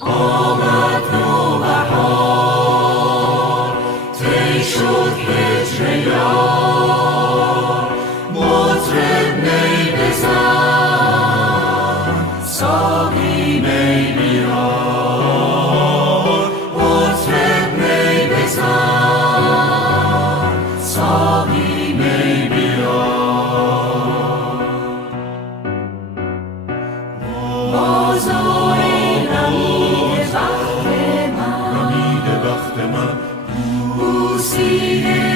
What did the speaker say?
آمد نوبهار، طی شد هجر یار. مطرب می بزن، ساقی می بیار. مطرب می بزن، ساقی می بیار. بازار رمید بخت من، بوسیده